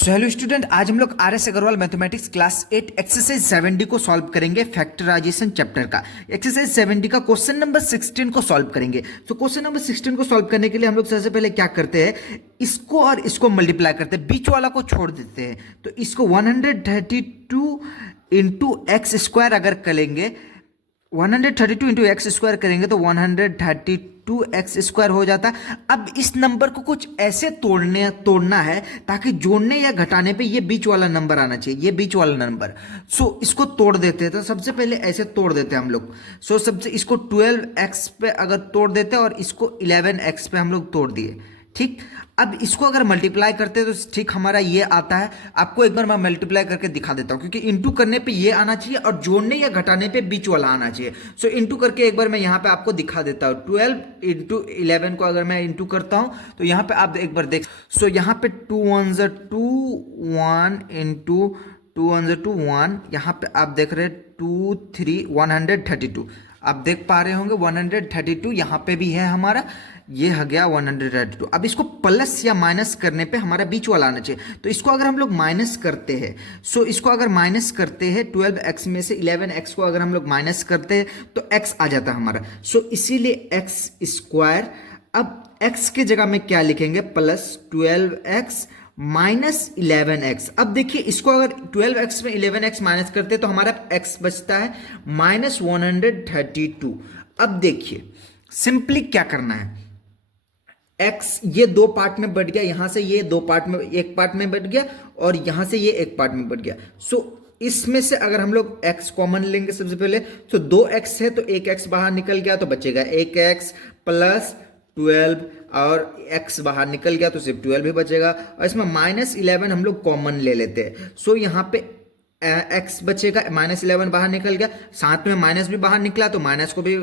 So hello student, आज हम लोग R S Agarwal mathematics class 8 exercise 7D को सॉल्व करेंगे फैक्टराइजेशन चैप्टर का। एक्सरसाइज 7D का क्वेश्चन नंबर 16 को सॉल्व करेंगे। तो क्वेश्चन नंबर 16 को सॉल्व करने के लिए हम लोग सबसे पहले क्या करते हैं, इसको और इसको मल्टीप्लाई करते हैं, बीच वाला को छोड़ देते हैं। तो इसको 132 इंटू एक्स स्क्वायर अगर करेंगे, 132 इंटू एक्स स्क्वायर करेंगे तो 132 एक्स स्क्वायर हो जाता है। अब इस नंबर को कुछ ऐसे तोड़ना है ताकि जोड़ने या घटाने पे ये बीच वाला नंबर आना चाहिए, ये बीच वाला नंबर। सो इसको तोड़ देते हैं। तो सबसे पहले ऐसे तोड़ देते हैं हम लोग। सो सबसे इसको 12x पे अगर तोड़ देते हैं और इसको 11x पे हम लोग तोड़ दिए, ठीक। अब इसको अगर मल्टीप्लाई करते हैं तो ठीक हमारा ये आता है। आपको एक बार मैं मल्टीप्लाई करके दिखा देता हूँ, क्योंकि इंटू करने पे ये आना चाहिए और जोड़ने या घटाने पे बीच वाला आना चाहिए। सो इंटू करके एक बार मैं यहाँ पे आपको दिखा देता हूँ। 12 इंटू 11 को अगर मैं इंटू करता हूँ तो यहाँ पे आप एक बार देख। सो यहाँ पे 2 1 2 1 इंटू 2 1 2 1, यहाँ पे आप देख रहे हैं 2 3 132। आप देख पा रहे होंगे 132 यहाँ पे भी है हमारा, ये हो गया 132। अब इसको प्लस या माइनस करने पे हमारा बीच वाला आना चाहिए। तो इसको अगर हम लोग माइनस करते हैं, सो इसको अगर माइनस करते हैं 12x में से 11x को अगर हम लोग माइनस करते हैं तो x आ जाता है हमारा। सो इसीलिए x स्क्वायर। अब x के जगह में क्या लिखेंगे, प्लस 12x माइनस 11x। अब देखिए इसको अगर 12x में 11x माइनस करते हैं तो हमारा x बचता है माइनस 132। अब देखिए सिंपली क्या करना है, x ये दो पार्ट में बढ़ गया, यहां से ये दो पार्ट में, एक पार्ट में बढ़ गया और यहां से ये एक पार्ट में बढ़ गया। सो इसमें से अगर हम लोग x कॉमन लेंगे सबसे पहले, तो 2x है तो एक x बाहर निकल गया तो बचेगा एक x प्लस 12, और x बाहर निकल गया तो सिर्फ 12 ही बचेगा। और इसमें माइनस 11 हम लोग कॉमन ले लेते हैं। सो यहाँ पे x बचेगा, माइनस 11 बाहर निकल गया, साथ में माइनस भी बाहर निकला तो माइनस को भी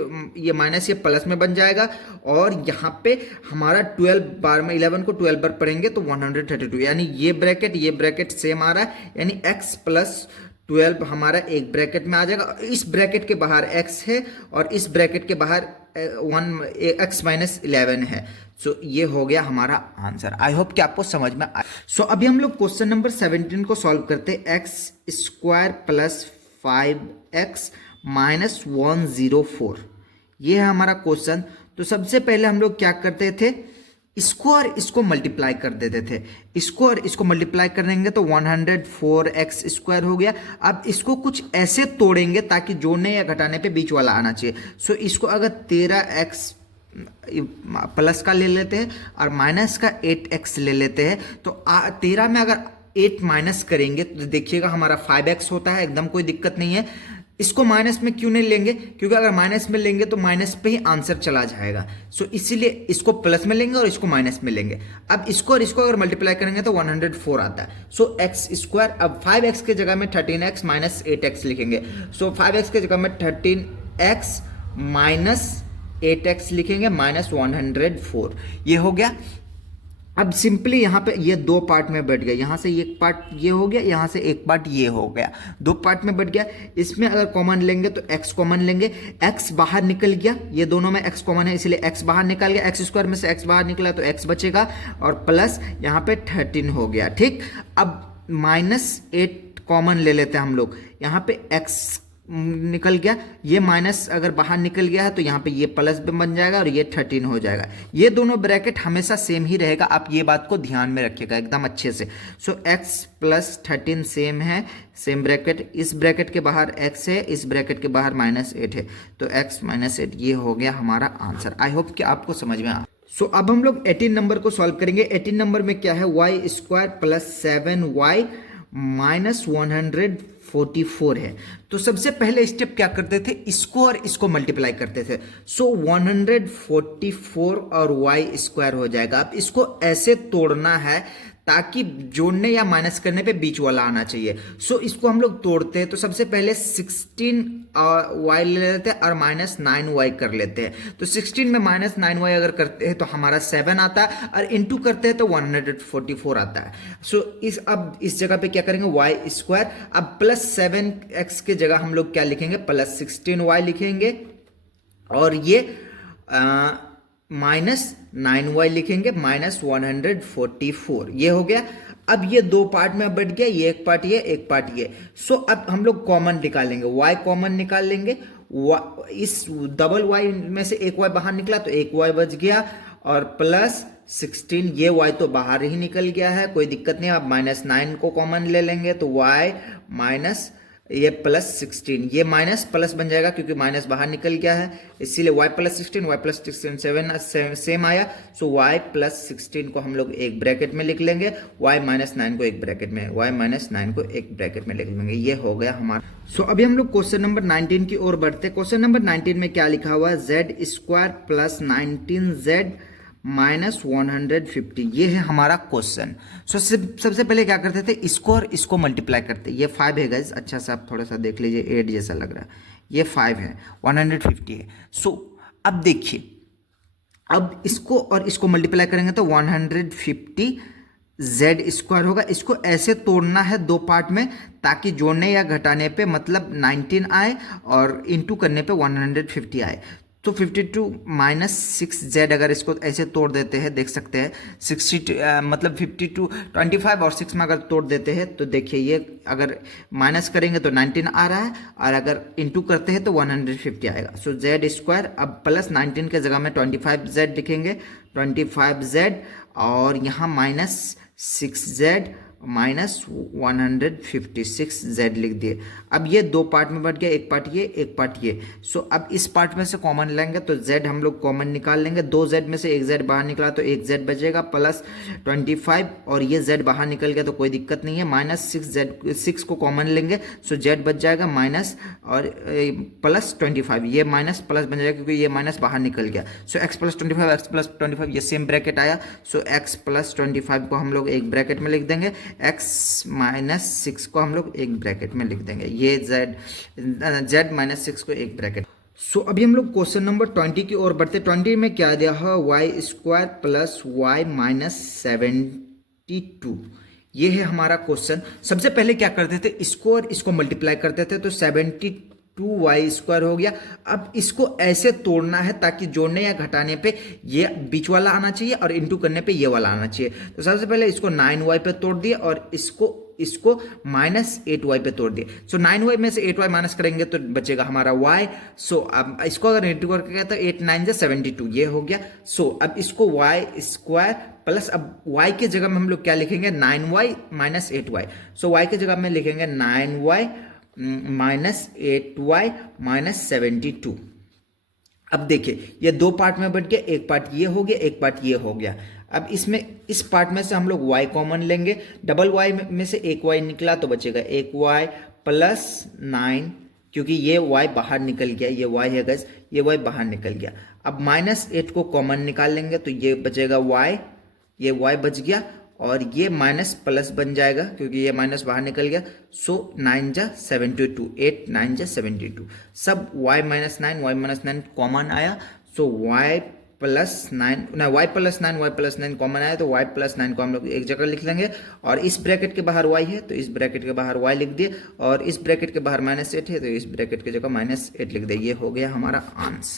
ये माइनस ये प्लस में बन जाएगा। और यहाँ पे हमारा 12 बार में 11 को 12 बार पढ़ेंगे तो 132, यानी ये ब्रैकेट सेम आ रहा है, यानी x प्लस 12 हमारा एक ब्रैकेट में आ जाएगा। इस ब्रैकेट के बाहर x है और इस ब्रैकेट के बाहर x माइनस 11 है। सो ये हो गया हमारा आंसर। आई होप कि आपको समझ में आए। सो अभी हम लोग क्वेश्चन नंबर 17 को सॉल्व करते हैं। X square plus 5x minus 104, ये है हमारा क्वेश्चन। तो सबसे पहले हम लोग क्या करते थे, इसको और इसको मल्टीप्लाई कर देते थे। इसको और इसको मल्टीप्लाई करेंगे तो 104x स्क्वायर हो गया। अब इसको कुछ ऐसे तोड़ेंगे ताकि जोड़ने या घटाने पे बीच वाला आना चाहिए। सो इसको अगर 13x प्लस का ले लेते हैं और माइनस का 8x ले लेते हैं, तो 13 में अगर 8 माइनस करेंगे तो देखिएगा हमारा 5x होता है, एकदम कोई दिक्कत नहीं है। इसको माइनस में क्यों नहीं लेंगे, क्योंकि अगर माइनस में लेंगे तो माइनस पे ही आंसर चला जाएगा। सो इसीलिए इसको प्लस में लेंगे और इसको माइनस में लेंगे। अब इसको और इसको अगर मल्टीप्लाई करेंगे तो 104 आता है। सो एक्स स्क्वायर, अब 5x के जगह में 13x माइनस 8x लिखेंगे। सो 5x के जगह में 13x माइनस 8x लिखेंगे, माइनस 104, ये हो गया। अब सिंपली यहाँ पे ये दो पार्ट में बढ़ गया, यहाँ से एक पार्ट ये हो गया, यहाँ से एक पार्ट ये हो गया, दो पार्ट में बढ़ गया। इसमें अगर कॉमन लेंगे तो x कॉमन लेंगे, x बाहर निकल गया, ये दोनों में x कॉमन है इसलिए x बाहर निकल गया, x स्क्वायर में से x बाहर निकला तो x बचेगा और प्लस यहाँ पे 13 हो गया, ठीक। अब माइनस 8 कॉमन ले लेते हैं हम लोग, यहाँ पे x निकल गया, ये माइनस अगर बाहर निकल गया है तो यहाँ पे ये प्लस भी बन जाएगा और ये 13 हो जाएगा। ये दोनों ब्रैकेट हमेशा सेम ही रहेगा, आप ये बात को ध्यान में रखिएगा एकदम अच्छे से। सो x प्लस 13 सेम है, सेम ब्रैकेट, इस ब्रैकेट के बाहर x है, इस ब्रैकेट के बाहर माइनस 8 है, तो x माइनस 8, ये हो गया हमारा आंसर। आई होप कि आपको समझ में आ। सो अब हम लोग 18 नंबर को सॉल्व करेंगे। 18 नंबर में क्या है, Y square plus 7y minus 144 है। तो सबसे पहले स्टेप क्या करते थे, इसको और इसको मल्टीप्लाई करते थे। सो 144 और वाई स्क्वायर हो जाएगा। अब इसको ऐसे तोड़ना है ताकि जोड़ने या माइनस करने पे बीच वाला आना चाहिए। सो इसको हम लोग तोड़ते हैं। तो सबसे पहले 16y ले लेते हैं और माइनस 9y कर लेते हैं। तो 16 में माइनस 9y अगर करते हैं तो हमारा 7 आता है और इंटू करते हैं तो 144 आता है। सो अब इस जगह पे क्या करेंगे, y स्क्वायर, अब प्लस 7x के जगह हम लोग क्या लिखेंगे, प्लस 16y लिखेंगे और ये माइनस 9y लिखेंगे, माइनस 144, ये हो गया। अब ये दो पार्ट में बट गया, ये एक पार्ट ये एक पार्ट ये। सो अब हम लोग कॉमन निकालेंगे, y कॉमन निकाल लेंगे। इस डबल y में से एक y बाहर निकला तो एक y बच गया, और प्लस 16, ये y तो बाहर ही निकल गया है, कोई दिक्कत नहीं। अब -9 को कॉमन ले लेंगे तो y माइनस ये +16, ये माइनस प्लस बन जाएगा क्योंकि माइनस बाहर निकल गया है, इसीलिए y +16 7 सेम आया। सो y +16 को हम लोग एक ब्रैकेट में लिख लेंगे, y -9 को एक ब्रैकेट में, y -9 को एक ब्रैकेट में लिख लेंगे। ये हो गया हमारा। सो अभी हम लोग क्वेश्चन नंबर 19 की ओर बढ़ते। क्वेश्चन नंबर 19 में क्या लिखा हुआ है, z² + 19z -150, ये है हमारा क्वेश्चन। सो सबसे पहले क्या करते थे, इसको और इसको मल्टीप्लाई करते। ये 5 है गाइस, अच्छा सा आप थोड़ा सा देख लीजिए, 8 जैसा लग रहा है, ये 5 है, 150 है। सो अब देखिए, अब इसको और इसको मल्टीप्लाई करेंगे तो 150 z² होगा। इसको ऐसे तोड़ना है दो पार्ट में, ताकि जोड़ने या घटाने पे मतलब 19 आए और इंटू करने पे 150 आए। तो 52 - 6z, अगर इसको ऐसे तोड़ देते हैं, देख सकते हैं 62 मतलब 52 25 और 6 में अगर तोड़ देते हैं तो देखिए, ये अगर माइनस करेंगे तो 19 आ रहा है, और अगर इंटू करते हैं तो 150 आएगा। सो z², अब प्लस 19 के जगह में 25z लिखेंगे, 25z, और यहाँ -6z -156z लिख दिए। अब ये दो पार्ट में बट गया, एक पार्ट ये एक पार्ट ये। सो अब इस पार्ट में से कॉमन लेंगे तो z हम लोग कॉमन निकाल लेंगे, दो z में से एक z बाहर निकला तो एक z बचेगा, प्लस 25, और ये z बाहर निकल गया तो कोई दिक्कत नहीं है, -6 को कॉमन लेंगे, सो z बच जाएगा माइनस और प्लस 25, ये माइनस प्लस बन जाएगा क्योंकि ये माइनस बाहर निकल गया। सो x + 25 x + 25 ये सेम ब्रैकेट आया। सो x + 25 को हम लोग एक ब्रैकेट में लिख देंगे, x - 6 को हम लोग एक ब्रैकेट में लिख देंगे, ये z -6 को एक ब्रैकेट। सो अभी हम लोग क्वेश्चन नंबर 20 की ओर बढ़ते। 20 में क्या दिया है, y² + y -72, ये है हमारा क्वेश्चन। सबसे पहले क्या करते थे, इसको और इसको मल्टीप्लाई करते थे तो 72y² हो गया। अब इसको ऐसे तोड़ना है ताकि जोड़ने या घटाने पे ये बीच वाला आना चाहिए और इंटू करने पे ये वाला आना चाहिए। तो सबसे पहले इसको 9y पे तोड़ दिए और इसको -8y पे तोड़ दिए। सो 9y में से 8y माइनस करेंगे तो बचेगा हमारा y। सो अब इसको अगर इंटू करके गया तो 8 9 72, ये हो गया। सो अब इसको y² प्लस, अब y के जगह में हम लोग क्या लिखेंगे, 9y - 8y। सो y के जगह में लिखेंगे 9y -8y -72। अब देखिए, ये दो पार्ट में बट गया, एक पार्ट ये हो गया, एक पार्ट ये हो गया। अब इसमें इस पार्ट में से हम लोग y कॉमन लेंगे, डबल y में से एक y निकला तो बचेगा एक y प्लस 9, क्योंकि ये y बाहर निकल गया, ये y है गाइस, ये y बाहर निकल गया। अब -8 को कॉमन निकाल लेंगे तो ये बचेगा y, ये y बच गया, और ये माइनस प्लस बन जाएगा क्योंकि ये माइनस बाहर निकल गया। सो 9 × 72, 8 9 × 72, सब y - 9 कॉमन आया। सो y + 9 कॉमन आया, तो y + 9 को हम लोग एक जगह लिख लेंगे, और इस ब्रैकेट के बाहर y है तो इस ब्रैकेट के बाहर y लिख दिए, और इस ब्रैकेट के बाहर -8 है तो इस ब्रैकेट की जगह -8 लिख दिए। ये हो गया हमारा आंसर।